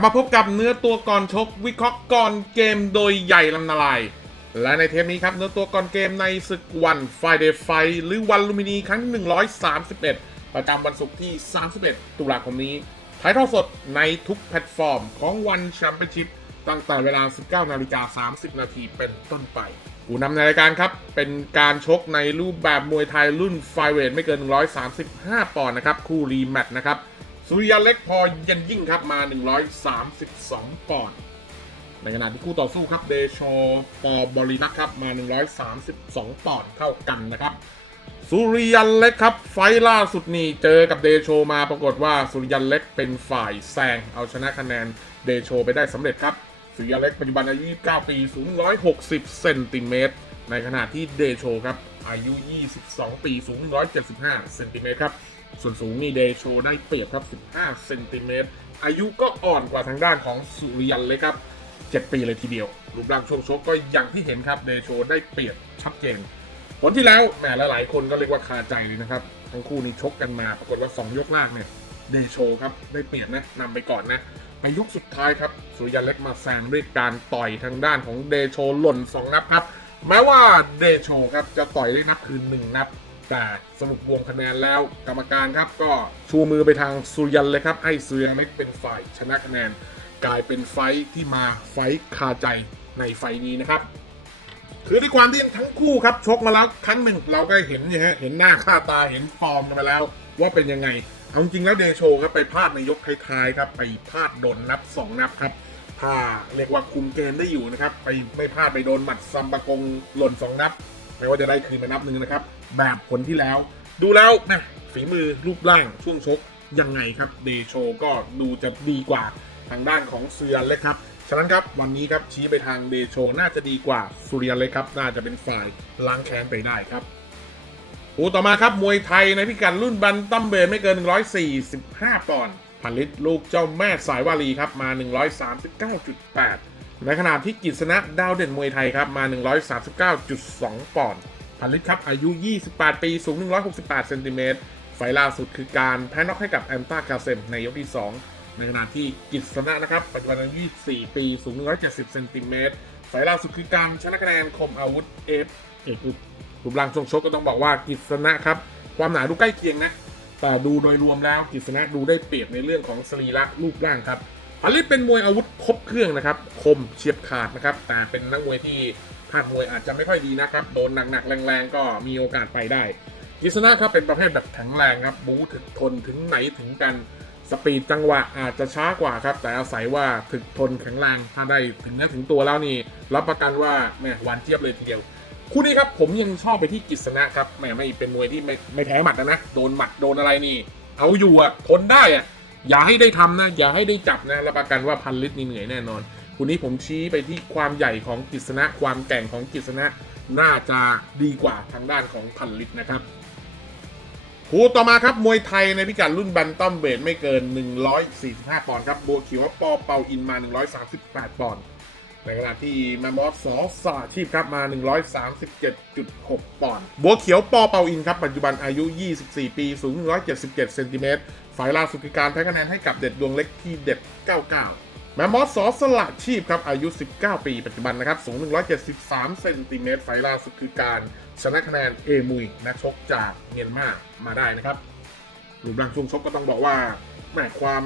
บมาพบกับเนื้อตัวก่อนชกวิเคราะห์ก่อนเกมโดยใหญ่ลำนาลาย และในเทปนี้ครับเนื้อตัวก่อนเกมในศึกวันไฟเดย์ไฟหรือวันลูมินีครั้งที่ 131 ประจำวันศุกร์ที่ 31 ตุลาคมนี้ถ่ายทอดสดในทุกแพลตฟอร์มของวันแชมเปี้ยนชิพตั้งแต่เวลา 19 นาฬิกา 30 นาทีเป็นต้นไปผู้นำในรายการครับ เป็นการชกในรูปแบบมวยไทยรุ่นไฟเวทไม่เกิน 135 ปอนด์นะครับ คู่รีแมตช์นะครับ สุริยันเล็กพอย็นยิ่งครับมา 132 ปอนด์ในขณะที่คู่ต่อสู้ครับเดโชปอบรินักครับมา 132 ปอนด์เท่ากันนะครับ สุริยันเล็กครับ ไฟล์ล่าสุดนี่เจอกับเดโชมาปรากฏว่าสุริยันเล็กเป็นฝ่ายแซงเอาชนะคะแนนเดโชไปได้สำเร็จครับ สุริยันเล็กปัจจุบันอายุ 29 ปี สูง 160 เซนติเมตร ในขณะที่เดโชครับอายุ 22 ปี สูง 175 เซนติเมตรครับ ส่วนสูงนี่เดโชได้เปรียบครับ 15 เซนติเมตร อายุก็อ่อนกว่าทางด้านของสุริยันเล็กครับ 7 ปีเลยทีเดียว รูปร่างช่วงชกก็อย่างที่เห็นครับ เดโชได้เปรียบชัดเจน ผลที่แล้วแหมหลายๆคนก็เรียกว่าคาใจเลยนะครับ ทั้งคู่นี้ชกกันมา ปรากฏว่า 2 ยกแรกเนี่ย เดโชครับได้เปรียบนะนำไปก่อนนะไปยกสุดท้ายครับสุริยันเล็กมาแซงด้วยการต่อยทางด้านของเดโชหล่น 2 นับครับ แม้ว่าเดโชครับจะต่อยได้นับคืน1นับ แต่สรุปรวมคะแนนแล้วกรรมการครับก็ชูมือไปทางสุริยันเลยครับ ให้สุริยันเล็กเป็นฝ่ายชนะคะแนน กลายเป็นไฟที่มาไฟคาใจในไฟนี้นะครับคือด้วยความที่ทั้งคู่ครับชกมาแล้วครั้งหนึ่งเราก็เห็นนี่ยฮะเห็นหน้าค่าตาเห็นฟอร์มกันมาแล้ว ว่าเป็นยังไงเอาจริงแล้วเดโชครับไปพลาดในยกท้ายๆครับไปพลาดโดนนับ 2 นับครับถ้าเรียกว่าคุมเกมได้อยู่นะครับไปไม่พลาดไปโดนหมัดซัมบากงหล่น 2 นับ ไม่ว่าจะได้คืนมานับหนึ่งนะครับ แบบผลที่แล้ว ดูแล้วนะฝีมือรูปร่างช่วงชกยังไงครับเดโชก็ดูจะดีกว่าทางด้านของเซียนเล็กครับ ฉะนั้นครับวันนี้ครับชี้ไปทางเดโชน่าจะดีกว่าสุริยันเล็กครับ น่าจะเป็นฝ่ายล้างแค้นไปได้ครับคู่ต่อมาครับมวยไทยในพิกัดรุ่นบันตั้มเบไม่เกิน 145 ปอนด์พันลิตรลูกเจ้าแม่สายวารีครับมา 139.8 ในขณะที่กิษณะดาวเด่นมวยไทยครับมา 139.2 ปอนด์พันลิตครับ อายุ 28 ปี สูง 168 เซนติเมตรไฟล์ล่าสุดคือการแพ้น็อกให้กับแอนตากาเซมในยกที่ 2 ในขณะที่กิษณะนะครับปัจจุบันอายุ 24 ปี สูง 170 เซนติเมตรไฟล์ล่าสุดคือการชนะคะแนนคมอาวุธเอฟเอกรูปรูปร่างช่วงชกก็ต้องบอกว่ากิษณะครับ ความหนาดูใกล้เคียงนะ แต่ดูโดยรวมแล้วกิษณะดูได้เปรียบในเรื่องของสรีระรูปร่างครับ พันลิตเป็นมวยอาวุธครบเครื่องนะครับ คมเฉียบขาดนะครับ แต่เป็นนักมวยที่ภาคมวยอาจจะไม่ค่อยดีนะครับ โดนหนักๆแรงๆ ก็มีโอกาสไปได้กิษณะครับเป็นประเภทแบบแข็งแรงครับ บู๊ถึกทนถึงไหนถึงกัน สปีดจังหวะอาจจะช้ากว่าครับ แต่อาศัยว่าถึกทนแข็งแรง ถ้าได้ถึงเนื้อถึงตัวแล้วนี่ รับประกันว่าแหมหวานเจี๊ยบเลยทีเดียว คู่นี้ครับผมยังชอบไปที่กิษณะครับแหมไม่เป็นมวยที่ไม่ไม่แพ้หมัดนะนะ โดนหมัดโดนอะไรนี่ เอาอยู่อะทนได้อะ อย่าให้ได้ทำนะ อย่าให้ได้จับนะรับประกันว่าพันลิตรนี่เหนื่อยแน่นอนคู่นี้ผมชี้ไปที่ความใหญ่ของกิษณะความแก่งของกิษณะน่าจะดีกว่าทางด้านของพันลิตรนะครับคู่ต่อมาครับมวยไทยในพิกัดรุ่นบันตัมเวทไม่เกิน 145 ปอนด์ครับบัวเขียวปอเปาอินมา 138 ปอนด์ในขณะที่แมมมอสสอสาชีพครับมา 137.6 ปอนด์บัวเขียวปอเปาอินครับปัจจุบันอายุ 24 ปี สูง 177 เซนติเมตร ฝ่ายล่าสุดคือการแพ้คะแนนให้กับเด็ดดวงเล็กที่เด็ด 99 แมมมอสสอสละชีพครับอายุ 19 ปี ปัจจุบันนะครับ สูง 173 เซนติเมตรไฟล์ล่าสุดคือการชนะคะแนนเอมุยนักชกจากเมียนมามาได้นะครับรูปร่างช่วงชกก็ต้องบอกว่าแหมความ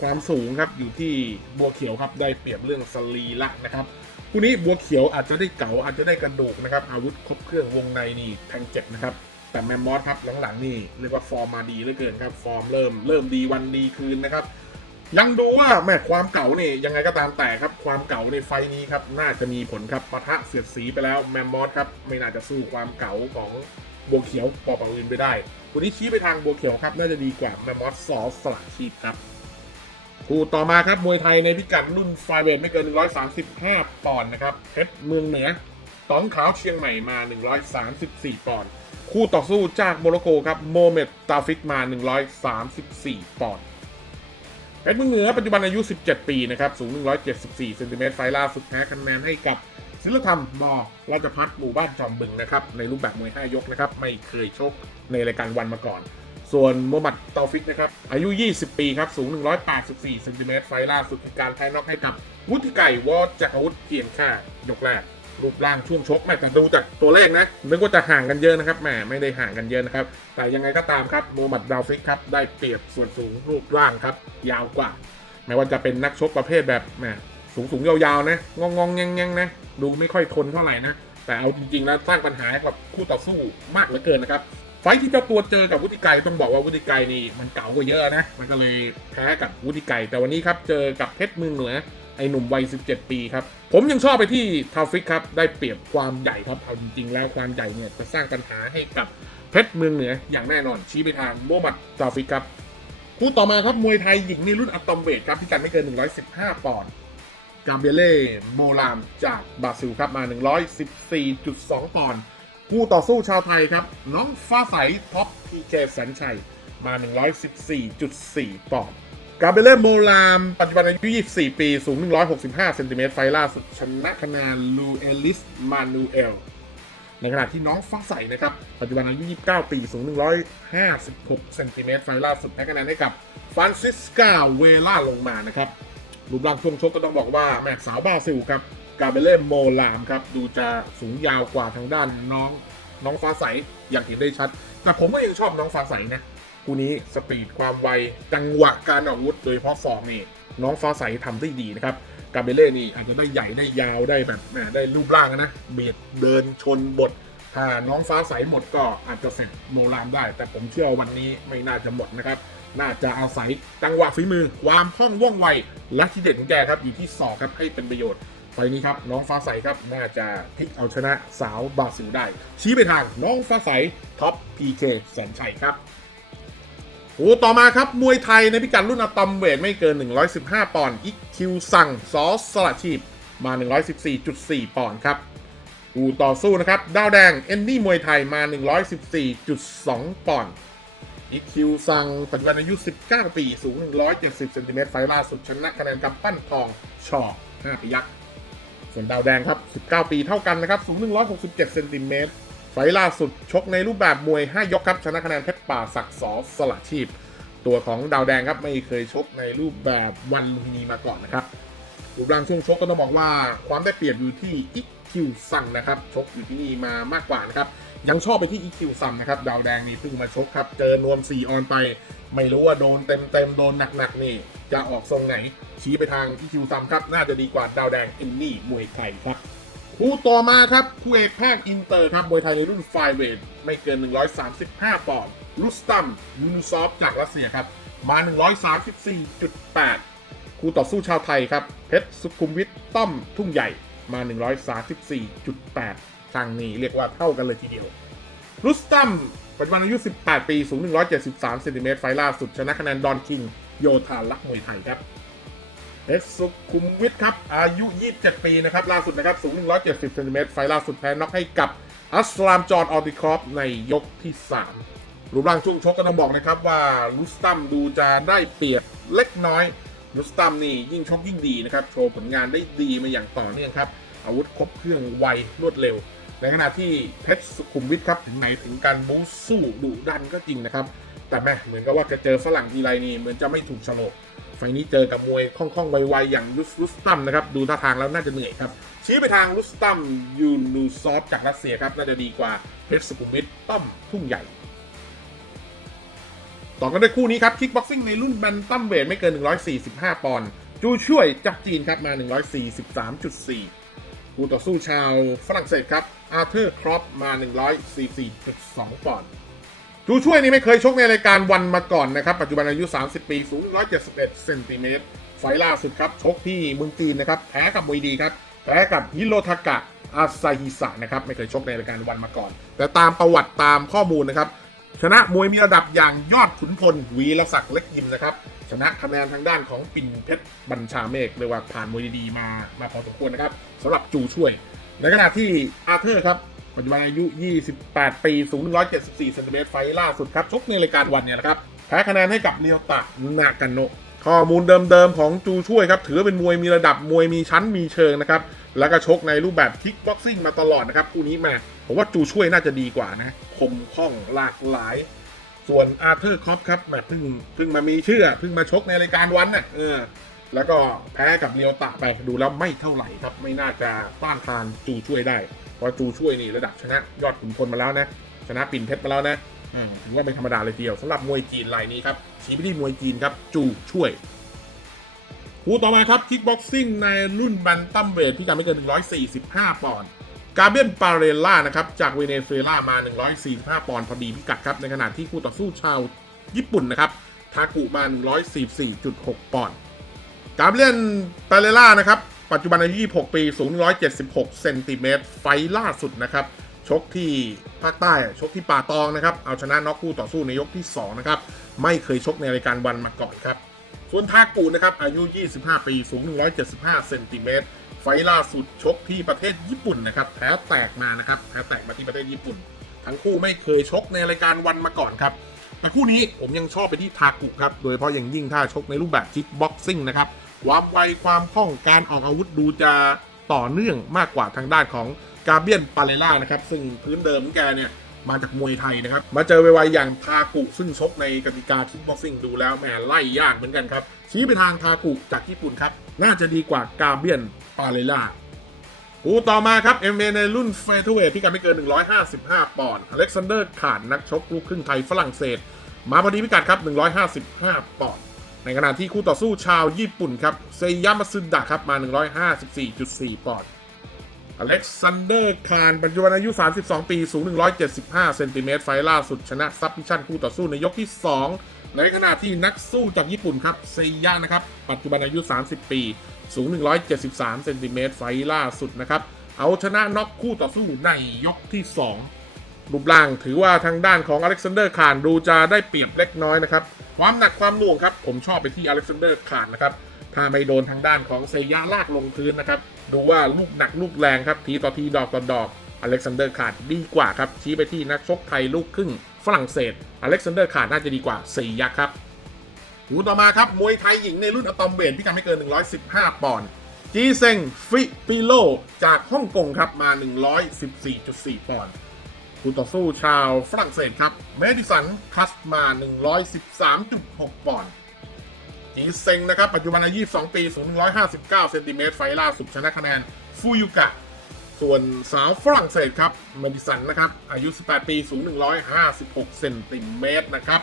ความสูงครับอยู่ที่บัวเขียวครับได้เปรียบเรื่องสรีระนะครับคู่นี้บัวเขียวอาจจะได้เก๋าอาจจะได้กระดูกนะครับอาวุธครบเครื่องวงในนี่แทงเจ็บนะครับ แต่แมมมอสครับหลังๆนี่เรียกว่าฟอร์มมาดีเหลือเกินครับ ฟอร์มเริ่มเริ่มดีวันดีคืนนะครับ ยังดูว่าแม่ความเก่าเนี่ยยังไงก็ตามแต่ครับ ความเก่าในไฟล์นี้ครับน่าจะมีผลครับปะทะเสียดสีไปแล้วแมมมอสครับไม่น่าจะสู้ความเก่าของบัวเขียวปอเปาอื่นไปได้วันนี้ชี้ไปทางบัวเขียวครับน่าจะดีกว่าแมมมอสซอสสละชีพครับคู่ต่อมาครับมวยไทยในพิกัดรุ่นไฟเวทไม่เกิน 135 ปอนด์นะครับเพชรเมืองเหนือตองขาวเชียงใหม่มา 134 ปอนด์ คู่ต่อสู้จากโมร็อกโกครับโมเมดตาฟิกมา 134 ปอนด์เพชรเมืองเหนือปัจจุบันอายุ 17 ปีนะครับ สูง 174เซนติเมตรไฟล่าสุดแพ้คะแนนให้กับศิลธรรมมอราชพัฒน์หมู่บ้านจอมบึงนะครับ ในรูปแบบมวย 5 ยกนะครับ ไม่เคยชกในรายการวันมาก่อน ส่วนโมฮัมหมัดตาฟิกนะครับ อายุ 20 ปีครับ สูง 184เซนติเมตรไฟล่าสุดคือการแพ้น็อกให้กับวุฒิไก่วอดจักรวุฒิเพียงค่ายกแรก รูปร่างช่วงชกแม่แต่ดูจากตัวเลขนะนึกว่าจะห่างกันเยอะนะครับแหมไม่ได้ห่างกันเยอะนะครับ แต่ยังไงก็ตามครับโมมัดดาวฟิกครับได้เปรียบส่วนสูงรูปร่างครับ ยาวกว่าแม้ว่าจะเป็นนักชกประเภทแบบแหมสูงสูงยาวๆนะงองงๆแงงๆนะดูไม่ค่อยทนเท่าไหร่นะ แต่เอาจริงๆแล้วสร้างปัญหาให้กับคู่ต่อสู้มากเหลือเกินนะครับไฟท์ที่เจ้าตัวเจอกับวุฒิไกรต้องบอกว่าวุฒิไกรนี่มันเก่ากว่าเยอะนะ มันก็เลยแพ้กับวุฒิไกรแต่วันนี้ครับเจอกับเพชรเมืองเหนือ ไอ้หนุ่มวัย 17 ปีครับ ผมยังชอบไปที่ทาวฟิกครับ ได้เปรียบความใหญ่ครับ เอาจริง ๆ แล้วความใหญ่เนี่ย จะสร้างปัญหาให้กับเพชรเมืองเหนือ อย่างแน่นอนชี้ไปทางโมฮัมหมัดทาวฟิกครับ คู่ต่อมาครับมวยไทยหญิงในรุ่นอะตอมเวทครับพิกัดไม่เกิน 115 ปอนด์กาเบเล่โมรามจากบราซิลครับมา 114.2 ปอนด์ผู้ต่อสู้ชาวไทยครับ น้องฟ้าใสท็อปพีเคแสนชัยมา 114.4 ปอนด์ กาเบเล่โมราม ปัจจุบันอายุ 24 ปี สูง 165 เซนติเมตร ไฟล่าสุดชนะคะแนนลูเอลิส มานูเอล ในขณะที่น้องฟ้าใสนะครับ ปัจจุบันอายุ 29 ปี สูง 156 เซนติเมตร ไฟล่าสุดแพ้คะแนนให้กับฟรานซิสกา เวล่าลงมานะครับ รูปร่างช่วงชกก็ต้องบอกว่าแม็กสาวบราซิลครับ กาเบเล่โมลามครับ ดูจะสูงยาวกว่าทางด้านน้องน้องฟ้าใส อย่างเห็นได้ชัด แต่ผมก็ยังชอบน้องฟ้าใสนะ คู่นี้สปีดความไวจังหวะการออกอาวุธโดยเฉพาะฟอร์มนี่น้องฟ้าใสทำได้ดีนะครับกาเบเล่นี่อาจจะได้ใหญ่ได้ยาวได้แบบแหมได้รูปร่างนะเบียดเดินชนบทถ้าน้องฟ้าใสหมดก็อาจจะเสร็จโมลามได้ แต่ผมเชื่อวันนี้ไม่น่าจะหมดนะครับ น่าจะอาศัยจังหวะฝีมือ ความคล่องว่องไว และที่เด็ดของแกครับอยู่ที่ศอกครับให้เป็นประโยชน์ไฟนี้ครับน้องฟ้าใสครับน่าจะพลิกเอาชนะสาวบราซิลได้ ชี้ไปทางน้องฟ้าใสท็อปพีเคแสนชัยครับ โอ้ต่อมาครับ มวยไทยในพิกัดรุ่นอะตอมเวทไม่เกิน 115 ปอนด์อิกคิวซังซอสสลัดชีพมา 114.4 ปอนด์ครับคู่ต่อสู้นะครับ ดาวแดง เอนนี่มวยไทยมา 114.2 ปอนด์อีคิวซังปัจจุบันอายุ 19 ปี สูง 170เซนติเมตรไฟล่าสุดชนะคะแนนกำปั้นทองชอ5พยักษ์ส่วนดาวแดงครับ 19 ปีเท่ากันนะครับ สูง 167เซนติเมตร ไฟล่าสุดชกในรูปแบบมวย 5 ยกครับ ชนะคะแนนเพชรป่าศักดิ์สอสละชีพ ตัวของดาวแดงครับไม่เคยชกในรูปแบบวันลุมินีมาก่อนนะครับรูปร่างช่วงชกก็ต้องบอกว่าความได้เปรียบอยู่ที่อีคิวซังนะครับชกอยู่ที่นี่มามากกว่านะครับยังชอบไปที่อีคิวซังนะครับดาวแดงนี่เพิ่งมาชกครับ เจอนวม4ออนไป ไม่รู้ว่าโดนเต็มเต็มๆโดนหนักๆนี่ จะออกทรงไหน ชี้ไปทางอีคิวซังครับ น่าจะดีกว่าดาวแดงเอนนี่มวยไทยครับ คู่ต่อมาครับคู่เอกภาคอินเตอร์ครับมวยไทยในรุ่นไฟเวทไม่เกิน 135 ปอนด์ลุสตัมยูนูซอฟจากรัสเซียครับ มา 134.8 คู่ต่อสู้ชาวไทยครับ เพชรสุขุมวิทต้อมทุ่งใหญ่มา 134.8 ทางนี้เรียกว่าเท่ากันเลยทีเดียวรุสตัมปัจจุบันอายุ 18 ปี สูง 173เซนติเมตรไฟล่าสุดชนะคะแนนดอนคิง โยธาลักษณ์มวยไทยครับ เพชรสุขุมวิทครับ อายุ 27 ปีนะครับ ล่าสุดนะครับ สูง 170เซนติเมตรไฟล์ล่าสุดแพ้น็อกให้กับอัสลามจอร์ออติครอฟในยกที่ 3 รูปร่างช่วงชกก็ต้องบอกนะครับว่าลุสตัมดูจะได้เปรียบเล็กน้อยลุสตัมนี่ยิ่งชกยิ่งดีนะครับ โชว์ผลงานได้ดีมาอย่างต่อเนื่องครับ อาวุธครบเครื่องไวรวดเร็ว ในขณะที่เพชรสุขุมวิทครับถึงไหนถึงการบู๊สู้ดุดันก็จริงนะครับ แต่แม่เหมือนกับว่าจะเจอฝรั่งทีไรนี่เหมือนจะไม่ถูกโฉลก ไฟนี้เจอกับมวยคล่องๆไวๆอย่างลุสลุสตัมนะครับดูท่าทางแล้วน่าจะเหนื่อยครับชี้ไปทางลุสตัมยูนูซอฟจากรัสเซียครับน่าจะดีกว่าเพชรสุขุมวิทต้อมทุ่งใหญ่ ต่อกันด้วยคู่นี้ครับคิกบ็อกซิ่งในรุ่นแบนตัมเวทไม่เกิน 145 ปอนด์จูช่วยจากจีนครับมา 143.4 คู่ต่อสู้ชาวฝรั่งเศสครับอาร์เธอร์ครอปมา 144.2 ปอนด์ จูช่วยนี่ไม่เคยชกในรายการวันมาก่อนนะครับ ปัจจุบันอายุ 30 ปีสูง 171 เซนติเมตรไฟล่าสุดครับ ชกที่เมืองจีนนะครับ แพ้กับมวยดีครับ แพ้กับฮิโรทากะอาซาฮิสะนะครับ ไม่เคยชกในรายการวันมาก่อน แต่ตามประวัติตามข้อมูลนะครับ ชนะมวยมีระดับอย่างยอดขุนพลวีรศักดิ์เล็กยิมนะครับ ชนะคะแนนทางด้านของปิ่นเพชรบัญชาเมฆเรียกว่าผ่านมวยดีมามาพอสมควรนะครับสำหรับจูช่วย ในขณะที่อาเธอร์ครับ ปัจจุบันอายุ 28 ปี สูง 174เซนติเมตรไฟล่าสุดครับชกในรายการวันเนี่ยนะครับแพ้คะแนนให้กับเรียวตะนากาโนข้อมูลเดิมๆของจูช่วยครับ ถือว่าเป็นมวยมีระดับมวยมีชั้นมีเชิงนะครับ แล้วก็ชกในรูปแบบคิกบ็อกซิ่งมาตลอดนะครับคู่นี้มาผมว่าจูช่วยน่าจะดีกว่านะ คมคล่องหลากหลาย ส่วนอาร์เธอร์คอปครับแมเพิ่งเพิ่งมามีชื่อเพิ่งมาชกในรายการวันน่ะเออแล้วก็แพ้กับเรียวตะไปดูแล้วไม่เท่าไหร่ครับ ไม่น่าจะต้านทานจูช่วยได้ พราะจูช่วยนี่ระดับชนะยอดขุนพลมาแล้วนะ ชนะปิ่นเพชรมาแล้วนะถือว่าเป็นธรรมดาเลยทีเดียวสำหรับมวยจีนรายนี้ครับชี้ไปที่มวยจีนครับ จูช่วยคู่ต่อมาครับคิกบ็อกซิ่งในรุ่นแบนตัมเวทที่การไม่เกิน 145 ปอนด์กาเบียนปาเรล่านะครับจากเวเนซุเอลามา 145 ปอนด์พอดีพิกัดครับในขณะที่คู่ต่อสู้ชาวญี่ปุ่นนะครับทากุมา 144.6 ปอนด์กาเบรียนปาเรล่านะครับ ปัจจุบันอายุ 26 ปี สูง 176 เซนติเมตร ไฟล่าสุดนะครับ ชกที่ภาคใต้ ชกที่ป่าตองนะครับ เอาชนะน็อกคู่ต่อสู้ในยกที่ 2 นะครับ ไม่เคยชกในรายการวันมาก่อนครับ ส่วนทากูนะครับ อายุ 25 ปี สูง 175 เซนติเมตร ไฟล์ล่าสุดชกที่ประเทศญี่ปุ่นนะครับ แพ้แตกมานะครับ แพ้แตกมาที่ประเทศญี่ปุ่น ทั้งคู่ไม่เคยชกในรายการวันมาก่อนครับ แต่คู่นี้ผมยังชอบไปที่ทากุครับ โดยเฉพาะอย่างยิ่งถ้าชกในรูปแบบคิกบ็อกซิ่งนะครับ ความไวความคล่องการออกอาวุธดูจะต่อเนื่องมากกว่าทางด้านของกาเบียนปาเลล่านะครับ ซึ่งพื้นเดิมของแกเนี่ยมาจากมวยไทยนะครับ มาเจอไวๆอย่างทากุซึ่งชกในกติกาคิกบ็อกซิ่งดูแล้วแหมไล่ยากเหมือนกันครับ ชี้ไปทางทากุจากญี่ปุ่นครับ น่าจะดีกว่ากาเบียนปาเลล่าคู่ต่อมาครับ MMA ในรุ่นเฟเธอร์เวทที่กันไม่เกิน 155 ปอนด์อเล็กซานเดอร์ขาดนักชกลูกครึ่งไทยฝรั่งเศส มาพอดีพิกัดครับ 155 ปอนด์ ในขณะที่คู่ต่อสู้ชาวญี่ปุ่นครับเซยามาซึดะครับมา 154.4 ปอนด์อเล็กซานเดอร์คานปัจจุบันอายุ 32 ปี สูง 175 เซนติเมตร ไฟล่าสุดชนะซับมิชชั่นคู่ต่อสู้ในยกที่ 2 ในขณะที่นักสู้จากญี่ปุ่นครับเซยะนะครับ ปัจจุบันอายุ 30 ปี สูง 173 เซนติเมตร ไฟล์ล่าสุดนะครับ เอาชนะน็อกคู่ต่อสู้ในยกที่ 2 รูปร่างถือว่าทางด้านของอเล็กซานเดอร์คานดูจะได้เปรียบเล็กน้อยนะครับ ความหนักความหน่วงครับ ผมชอบไปที่อเล็กซานเดอร์คานนะครับ ถ้าไม่โดนทางด้านของเซย่าลากลงพื้นนะครับ ดูว่าลูกหนักลูกแรงครับ ทีต่อทีดอกต่อดอกอเล็กซานเดอร์ขาดดีกว่าครับ ชี้ไปที่นักชกไทยลูกครึ่งฝรั่งเศส อเล็กซานเดอร์ขาดน่าจะดีกว่าเซย่าครับคู่ต่อมาครับ มวยไทยหญิงในรุ่นอะตอมเวทที่กันไม่เกิน 115 ปอนด์จีเซงฟิปิโลจากฮ่องกงครับมา 114.4 ปอนด์ คู่ต่อสู้ชาวฝรั่งเศสครับ เมดิสันคัสมา 113.6 ปอนด์จีเซงนะครับ ปัจจุบันอายุ22 ปี สูง 159 เซนติเมตร ไฟล่าสุดชนะคะแนน ฟูยุกะ ส่วนสาวฝรั่งเศสครับ เมดิสันนะครับ อายุ 18 ปี สูง 156 เซนติเมตรนะครับ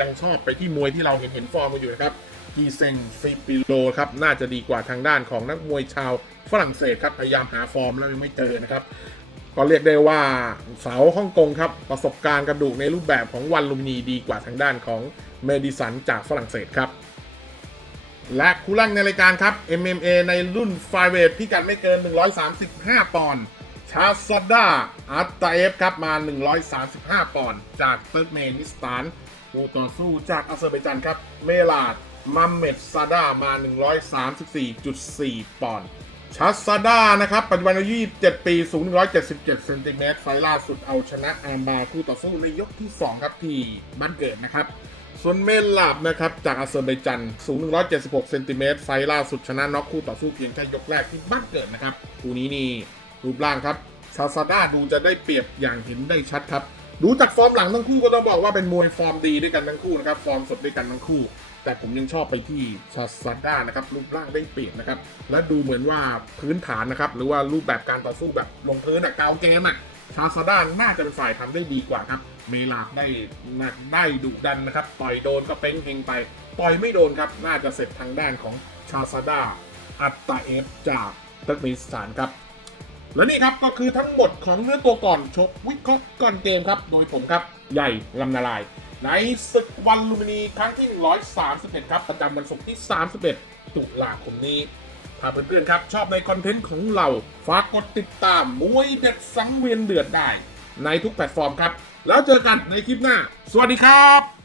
ยังชอบไปที่มวยที่เราเห็นเห็นฟอร์มกันอยู่นะครับจีเซงฟิปิโลครับ น่าจะดีกว่าทางด้านของนักมวยชาวฝรั่งเศสครับ พยายามหาฟอร์มแล้วยังไม่เจอนะครับ ก็เรียกได้ว่าเสาฮ่องกงครับ ประสบการณ์กระดูกในรูปแบบของวันลุมนีดีกว่าทางด้านของเมดิสันจากฝรั่งเศสครับ และคู่แรกในรายการครับ MMA ในรุ่นไฟเวทพิกัดไม่เกิน 135 ปอนด์ชาซาดาอาร์ตาเอฟครับมา 135 ปอนด์จากเติร์กเมนิสถานคู่ต่อสู้จากอาเซอร์ไบจานครับ เมลาดมัมเมดซาด้ามา 134.4 ปอนด์ ชาซาด้านะครับ ปัจจุบันอายุ 27 ปี สูง 177เซนติเมตรไฟล่าสุดเอาชนะอาร์มบาคู่ต่อสู้ในยกที่ 2 ครับ ที่บ้านเกิดนะครับ ส่วนเมลลาบนะครับ จากอาเซอร์ไบจัน สูง 176เซนติเมตรไฟล่าสุดชนะน็อกคู่ต่อสู้เพียงแค่ยกแรกที่บ้านเกิดนะครับ คู่นี้นี่รูปร่างครับ ชาซาด้าดูจะได้เปรียบอย่างเห็นได้ชัดครับ ดูจากฟอร์มหลังทั้งคู่ก็ต้องบอกว่าเป็นมวยฟอร์มดีด้วยกันทั้งคู่นะครับฟอร์มสดด้วยกันทั้งคู่ แต่ผมยังชอบไปที่ชาซาด้านะครับรูปร่างได้เปรียบนะครับและดูเหมือนว่าพื้นฐานนะครับหรือว่ารูปแบบการต่อสู้แบบลงพื้นอะเกาเกมอะชาซาด้าน่าจะเป็นฝ่ายทำได้ดีกว่าครับเมลาได้หนักได้ดุดันนะครับต่อยโดนก็เป้งเฮงไปต่อยไม่โดนครับน่าจะเสร็จทางด้านของชาซาด้าอัตตาเอฟจากเติร์กมิสถานครับ และนี่ครับก็คือทั้งหมดของเนื้อตัวก่อนชกวิเคราะห์ก่อนเกมครับ โดยผมครับใหญ่ลำนาลาย ในศึกวันลูมินีครั้งที่ 131 ครับ ประจำวันศุกร์ที่ 31 ตุลาคมนี้ถ้าเพื่อนๆครับ ชอบในคอนเทนต์ของเราฝากกดติดตามมวยเด็ดสังเวียนเดือดได้ ในทุกแพลตฟอร์มครับ แล้วเจอกันในคลิปหน้า สวัสดีครับ